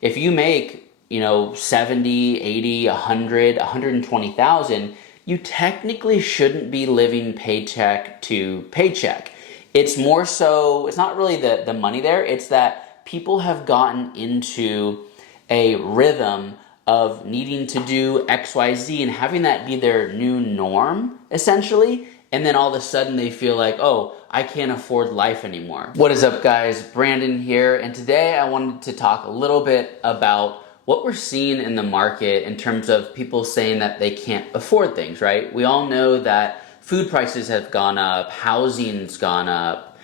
If you make, 70, 80, 100, 120,000, you technically shouldn't be living paycheck to paycheck. It's more so, it's not really the money there, it's that people have gotten into a rhythm of needing to do XYZ and having that be their new norm, essentially. And then all of a sudden they feel like, oh, I can't afford life anymore. What is up, guys? Brandon here. And today I wanted to talk a little bit about what we're seeing in the market in terms of people saying that they can't afford things, right? We all know that food prices have gone up, housing's gone up,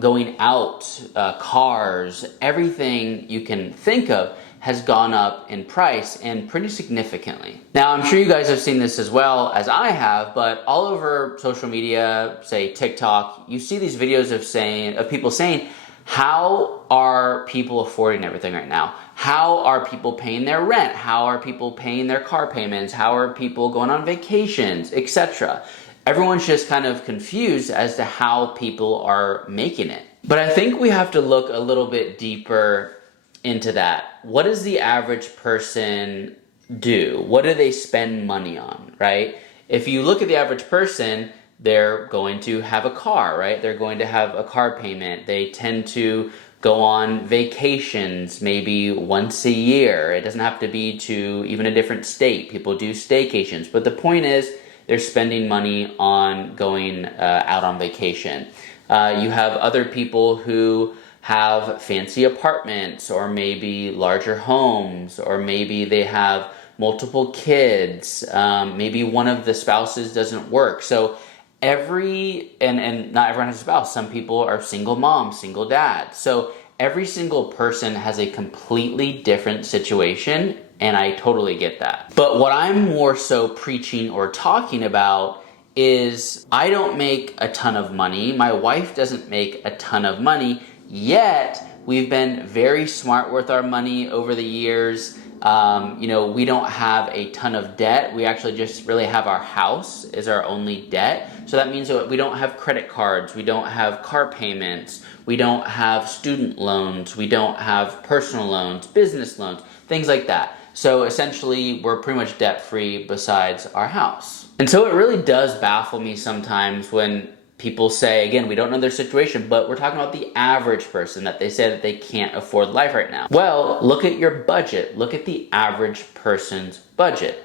going out, cars, everything you can think of has gone up in price, and pretty significantly. Now, I'm sure you guys have seen this as well as I have, but all over social media, say TikTok, you see these videos of people saying, how are people affording everything right now? How are people paying their rent? How are people paying their car payments? How are people going on vacations, etc.? Everyone's just kind of confused as to how people are making it. But I think we have to look a little bit deeper into that. What does the average person do? What do they spend money on, right? If you look at the average person, they're going to have a car, right? They're going to have a car payment. They tend to go on vacations maybe once a year. It doesn't have to be to even a different state. People do staycations. But the point is, they're spending money on going out on vacation. You have other people who have fancy apartments, or maybe larger homes, or maybe they have multiple kids. Maybe one of the spouses doesn't work. So and not everyone has a spouse. Some people are single moms, single dads. So every single person has a completely different situation, and I totally get that. But what I'm more so preaching or talking about is, I don't make a ton of money. My wife doesn't make a ton of money, yet we've been very smart with our money over the years. We don't have a ton of debt. We actually just really have our house is our only debt. So that means that we don't have credit cards. We don't have car payments. We don't have student loans. We don't have personal loans, business loans, things like that. So essentially, we're pretty much debt-free besides our house. And so it really does baffle me sometimes when people say, again, we don't know their situation, but we're talking about the average person, that they say that they can't afford life right now. Well, look at your budget. Look at the average person's budget.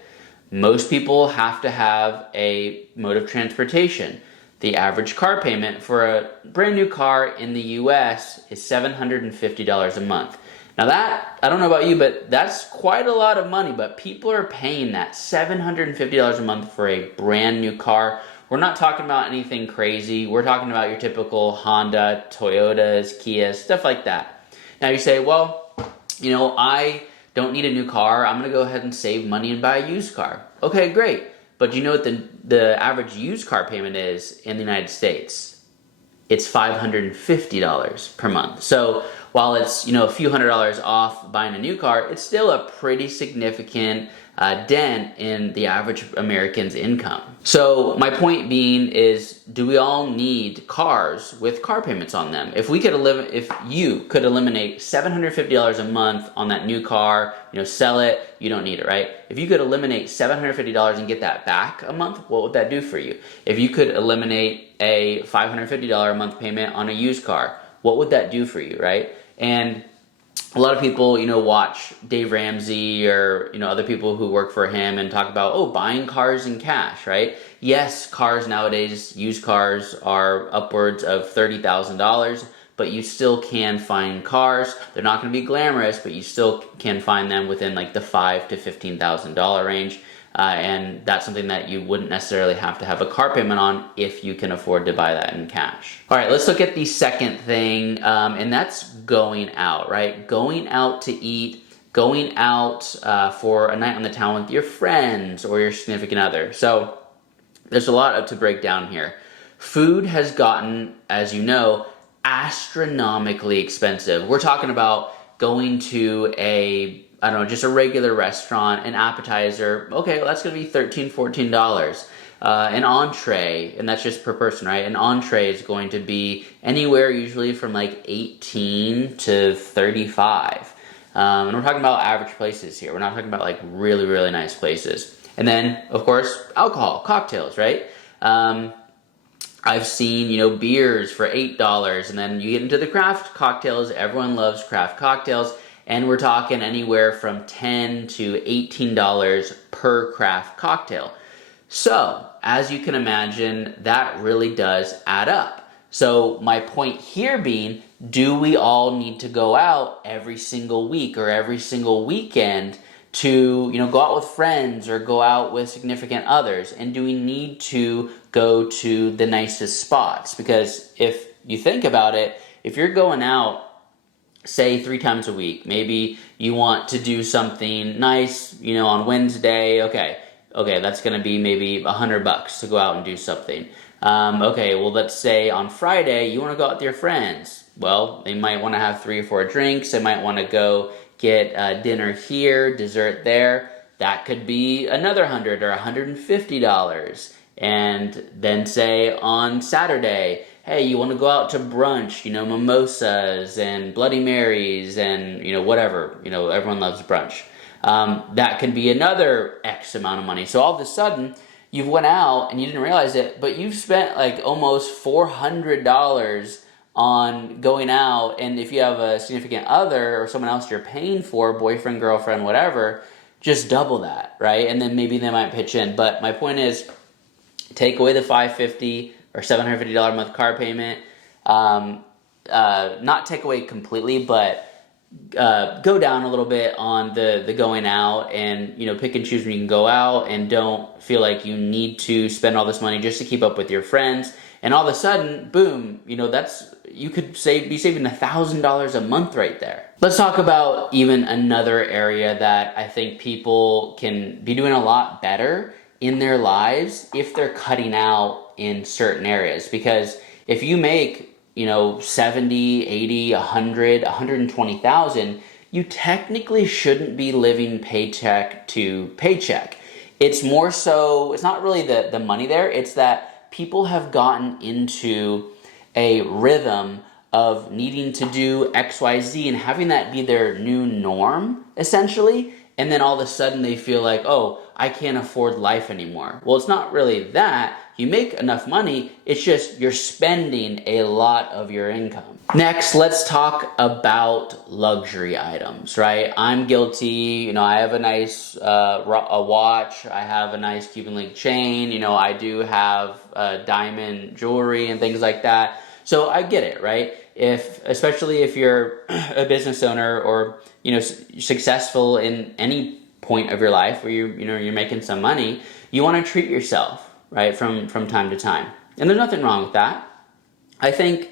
Most people have to have a mode of transportation. The average car payment for a brand new car in the US is $750 a month. Now that, I don't know about you, but that's quite a lot of money, but people are paying that $750 a month for a brand new car. We're not talking about anything crazy. We're talking about your typical Honda, Toyotas, Kias, stuff like that. Now you say, well, I don't need a new car. I'm going to go ahead and save money and buy a used car. Okay, great. But do you know what the average used car payment is in the United States? It's $550 per month. So while it's, a few $100s off buying a new car, it's still a pretty significant dent in the average American's income. So my point being is, do we all need cars with car payments on them? If you could eliminate $750 a month on that new car, sell it, you don't need it, right? If you could eliminate $750 and get that back a month, what would that do for you? If you could eliminate a $550 a month payment on a used car, what would that do for you, right? And a lot of people, watch Dave Ramsey or, other people who work for him and talk about, buying cars in cash, right? Yes, cars nowadays, used cars are upwards of $30,000, but you still can find cars. They're not going to be glamorous, but you still can find them within like the $5,000 to $15,000 range. And that's something that you wouldn't necessarily have to have a car payment on if you can afford to buy that in cash. All right, let's look at the second thing, and that's going out, right? Going out to eat, going out for a night on the town with your friends or your significant other. So there's a lot to break down here. Food has gotten, as you know, astronomically expensive. We're talking about going to just a regular restaurant, an appetizer. Okay, well, that's going to be $13, $14. An entree, and that's just per person, right? An entree is going to be anywhere usually from like $18 to $35. And we're talking about average places here. We're not talking about like really, really nice places. And then, of course, alcohol, cocktails, right? I've seen, beers for $8, and then you get into the craft cocktails. Everyone loves craft cocktails, and we're talking anywhere from $10 to $18 per craft cocktail. So, as you can imagine, that really does add up. So, my point here being, do we all need to go out every single week or every single weekend to, go out with friends or go out with significant others? And do we need to go to the nicest spots? Because if you think about it, if you're going out, say 3 times a week, maybe you want to do something nice, on Wednesday, okay, that's going to be maybe $100 to go out and do something. Okay, well, let's say on Friday, you want to go out with your friends. Well, they might want to have 3 or 4 drinks. They might want to go get dinner here, dessert there. That could be another $100 or $150. And then say on Saturday, hey, you want to go out to brunch, mimosas and Bloody Marys and, whatever. Everyone loves brunch. That can be another X amount of money. So all of a sudden, you've went out and you didn't realize it, but you've spent like almost $400 on going out. And if you have a significant other or someone else you're paying for, boyfriend, girlfriend, whatever, just double that, right? And then maybe they might pitch in. But my point is, take away the $550 or $750 a month car payment. Not take away completely, but go down a little bit on the going out, and pick and choose when you can go out, and don't feel like you need to spend all this money just to keep up with your friends. And all of a sudden, boom, you could be saving $1,000 a month right there. Let's talk about even another area that I think people can be doing a lot better in their lives if they're cutting out in certain areas. Because if you make 70, 80, 100, 120,000, you technically shouldn't be living paycheck to paycheck. It's more so, it's not really the money there, it's that people have gotten into a rhythm of needing to do XYZ and having that be their new norm, essentially. And then all of a sudden they feel like, oh, I can't afford life anymore. Well, it's not really that. You make enough money, it's just you're spending a lot of your income. Next, let's talk about luxury items, right? I'm guilty. I have a nice a watch. I have a nice Cuban link chain. I do have diamond jewelry and things like that. So I get it, right? Especially if you're a business owner or successful in any point of your life where you're making some money, you want to treat yourself, right, from time to time. And there's nothing wrong with that. I think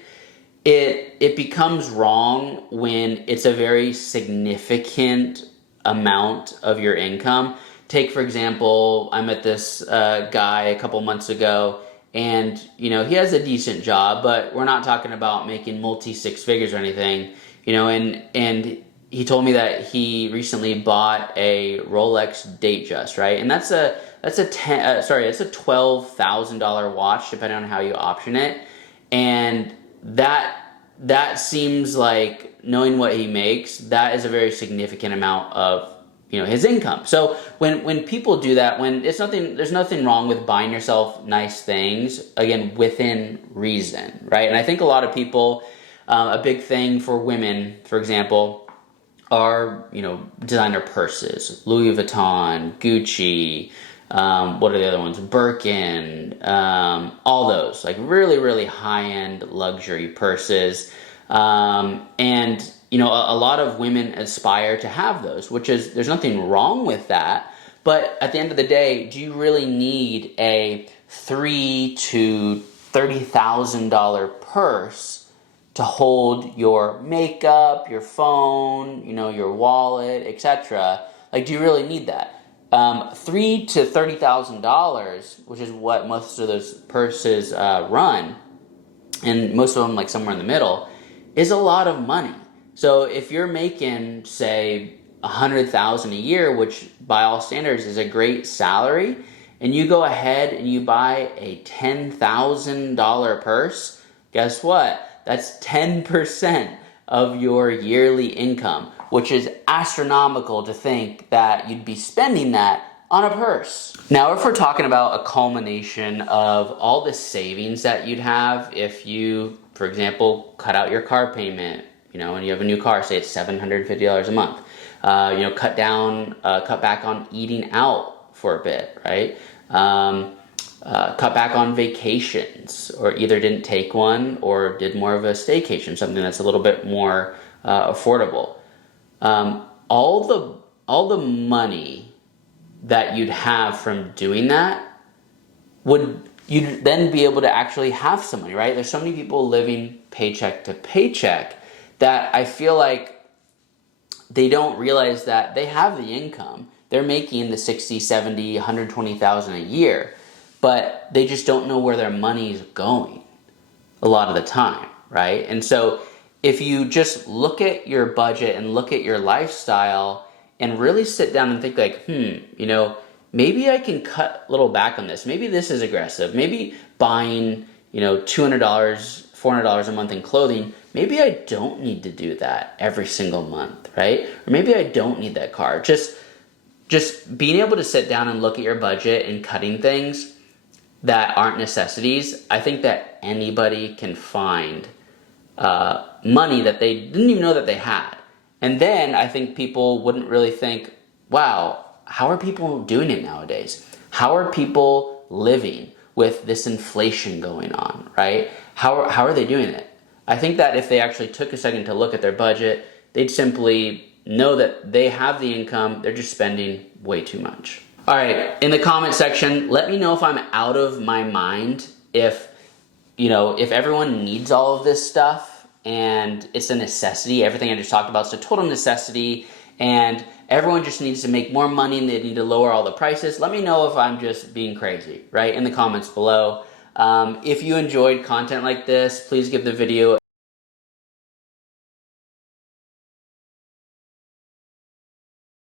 it becomes wrong when it's a very significant amount of your income. Take, for example, I met this guy a couple months ago, and he has a decent job, but we're not talking about making multi-six figures or anything, and he told me that he recently bought a Rolex Datejust, right? And that's a $12,000 watch, depending on how you option it. And that seems like, knowing what he makes, that is a very significant amount of his income. So when people do that, there's nothing wrong with buying yourself nice things, again, within reason, right? And I think a lot of people, a big thing for women, for example, are designer purses, Louis Vuitton, Gucci, what are the other ones? Birkin, all those, like really, really high-end luxury purses. And a lot of women aspire to have those, there's nothing wrong with that. But at the end of the day, do you really need a $3,000 to $30,000 purse to hold your makeup, your phone, your wallet, etc.? Like, do you really need that? $3,000 to $30,000, which is what most of those purses run, and most of them like somewhere in the middle, is a lot of money. So if you're making, say, $100,000 a year, which by all standards is a great salary, and you go ahead and you buy a $10,000 purse, guess what? That's 10% of your yearly income. which is astronomical to think that you'd be spending that on a purse. Now, if we're talking about a culmination of all the savings that you'd have if you, for example, cut out your car payment, and you have a new car, say it's $750 a month, cut back on eating out for a bit, right? Cut back on vacations, or either didn't take one or did more of a staycation, something that's a little bit more affordable. All the money that you'd have from doing that you'd then be able to actually have some money, right? There's so many people living paycheck to paycheck that I feel like they don't realize that they have the income. They're making the 60, 70, 120,000 a year, but they just don't know where their money's going a lot of the time, right? And so if you just look at your budget and look at your lifestyle and really sit down and think like, maybe I can cut a little back on this. Maybe this is aggressive. Maybe buying, $200, $400 a month in clothing, maybe I don't need to do that every single month, right? Or maybe I don't need that car. Just being able to sit down and look at your budget and cutting things that aren't necessities, I think that anybody can find money that they didn't even know that they had. And then I think people wouldn't really think, wow, how are people doing it nowadays? How are people living with this inflation going on, right? How are they doing it? I think that if they actually took a second to look at their budget, they'd simply know that they have the income, they're just spending way too much. All right, in the comment section, let me know if I'm out of my mind, if everyone needs all of this stuff and it's a necessity. Everything I just talked about is a total necessity, and everyone just needs to make more money and they need to lower all the prices. Let me know if I'm just being crazy, right? In the comments below. If you enjoyed content like this, please give the video